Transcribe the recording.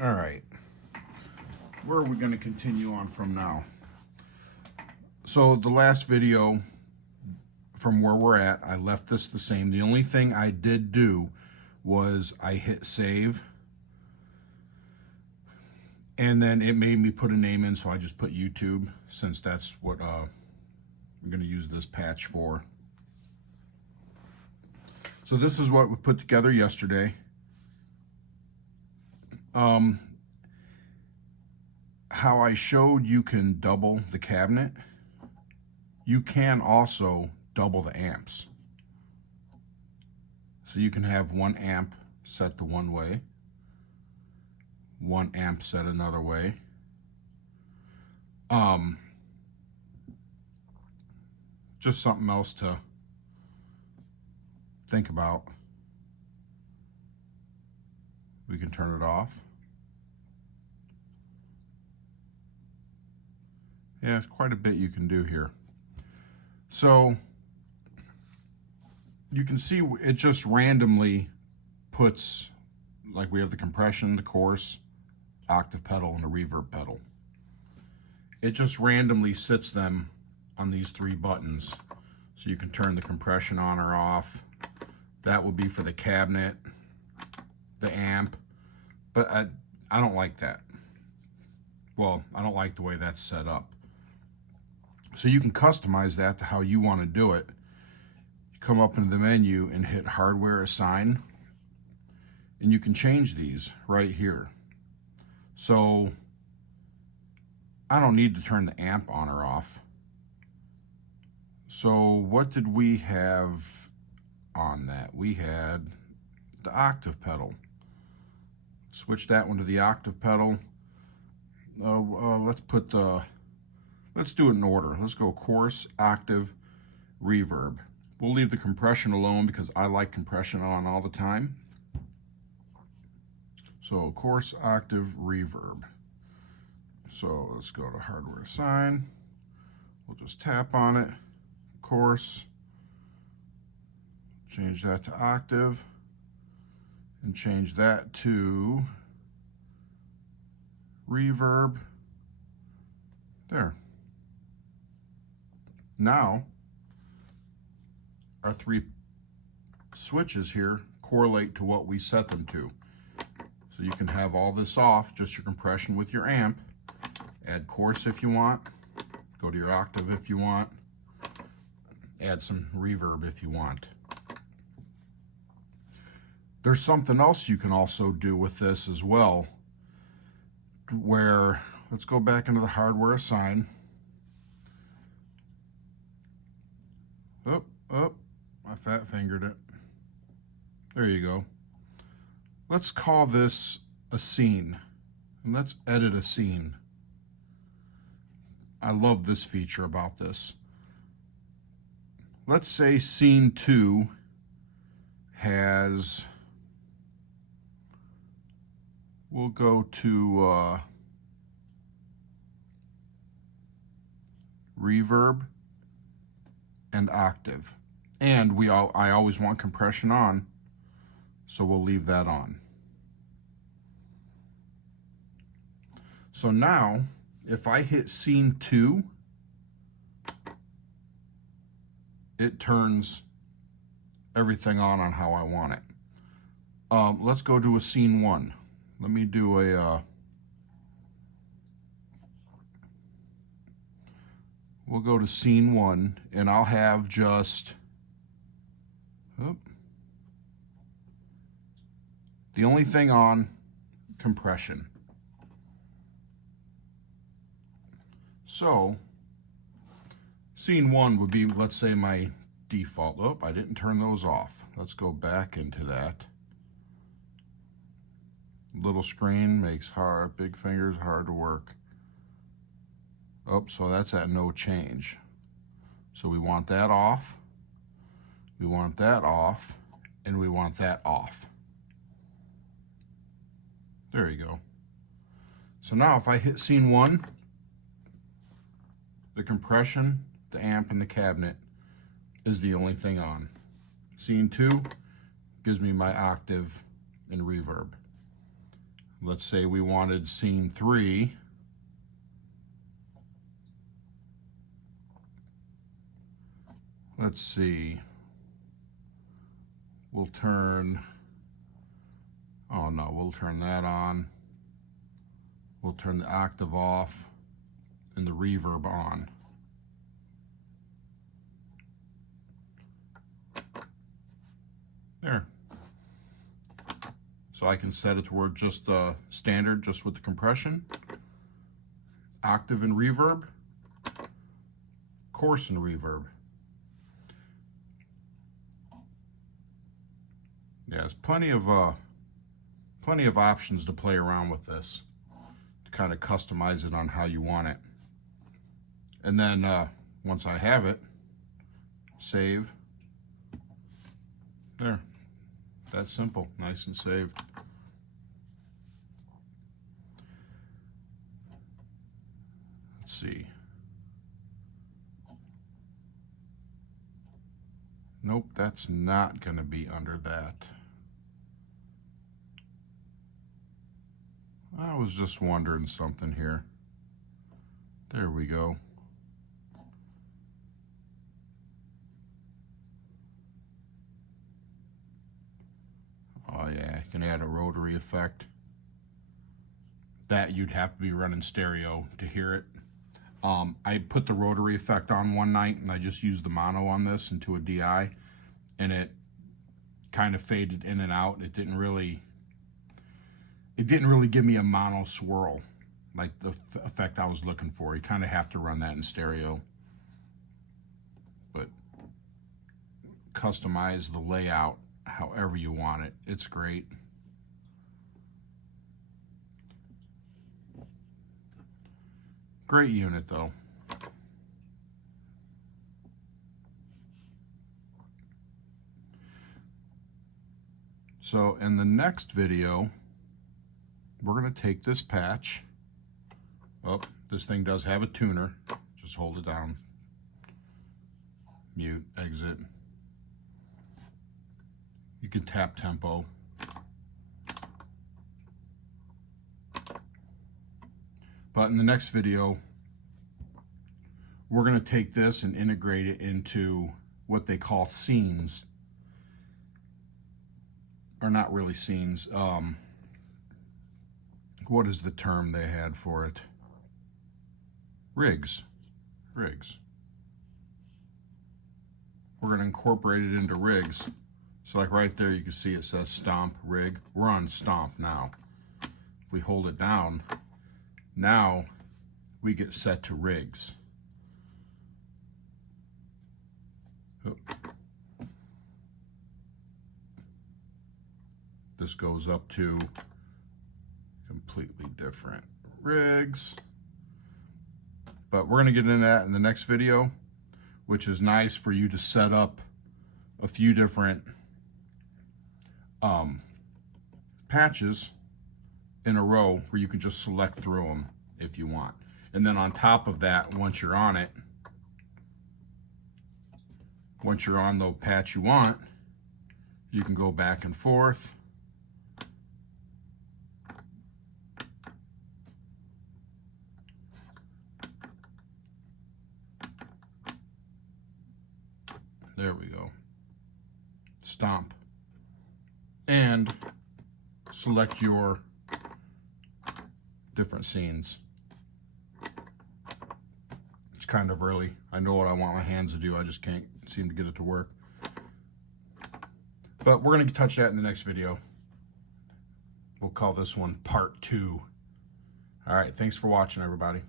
All right, where are we going to continue on from now? So the last video, from where we're at, I left this the same. The only thing I did do was I hit save, and then it made me put a name in, so I just put YouTube, since that's what we're going to use this patch for. So this is what we put together yesterday. How I showed you can double the cabinet, you can also double the amps. So you can have 1 amp set to one way, 1 amp set another way. Just something else to think about. We can turn it off. Yeah, it's quite a bit you can do here. So you can see it just randomly puts, like we have the compression, the chorus, octave pedal, and a reverb pedal. It just randomly sits them on these 3 buttons. So you can turn the compression on or off. That would be for the cabinet, the amp, but I don't like that. Well, I don't like the way that's set up. So you can customize that to how you want to do it. You come up into the menu and hit hardware assign, and you can change these right here. So I don't need to turn the amp on or off. So what did we have on that? We had the octave pedal. Switch that one to the octave pedal. Let's do it in order. Let's go chorus, octave, reverb. We'll leave the compression alone because I like compression on all the time. So chorus, octave, reverb. So let's go to hardware assign. We'll just tap on it. Chorus. Change that to octave. And change that to reverb. There. Now, our 3 switches here correlate to what we set them to. So you can have all this off, just your compression with your amp, add chorus if you want, go to your octave if you want, add some reverb if you want. There's something else you can also do with this as well, where, let's go back into the hardware assign. I fat fingered it. There you go. Let's call this a scene, and let's edit a scene. I love this feature about this. Let's say scene 2 has, we'll go to reverb and octave. And I always want compression on, so we'll leave that on. So now, if I hit scene 2, it turns everything on how I want it. Let's go to a scene 1. Let me do a, we'll go to scene 1, and I'll have just, the only thing on, compression. So, scene 1 would be, let's say, my default. Oh, I didn't turn those off. Let's go back into that. Little screen makes big fingers hard to work. Oh, so that's at no change. So we want that off, we want that off, and we want that off. There you go. So now if I hit scene 1, the compression, the amp, and the cabinet is the only thing on. Scene 2 gives me my octave and reverb. let's say we wanted scene 3. Let's see. We'll turn, oh no, we'll turn that on. We'll turn the octave off and the reverb on. There. So I can set it to where just standard, just with the compression, octave and reverb, coarse and reverb. Yeah, there's plenty of options to play around with this, to kind of customize it on how you want it. And then once I have it, save. There. That's simple, nice and saved. Let's see. Nope, that's not going to be under that. I was just wondering something here. There we go. Oh yeah, you can add a rotary effect. That you'd have to be running stereo to hear it. I put the rotary effect on one night and I just used the mono on this into a DI, and it kind of faded in and out. It didn't really give me a mono swirl like the effect I was looking for. You kind of have to run that in stereo. But customize the layout however you want it. It's great. Great unit though. So in the next video, we're going to take this patch. Oh, this thing does have a tuner. Just hold it down. Mute, exit. You can tap tempo. But in the next video, we're going to take this and integrate it into what they call scenes. Or not really scenes. What is the term they had for it? Rigs. Rigs. We're going to incorporate it into rigs. So like right there, you can see it says stomp rig. We're on stomp now. If we hold it down, now we get set to rigs. Oop. This goes up to completely different rigs. But we're going to get into that in the next video, which is nice for you to set up a few different patches in a row where you can just select through them if you want. And then on top of that, once you're on it, once you're on the patch you want, you can go back and forth. There we go. Stomp. And select your different scenes. It's kind of early. I know what I want my hands to do. I just can't seem to get it to work. But we're going to touch that in the next video. We'll call this one part 2. All right. Thanks for watching, everybody.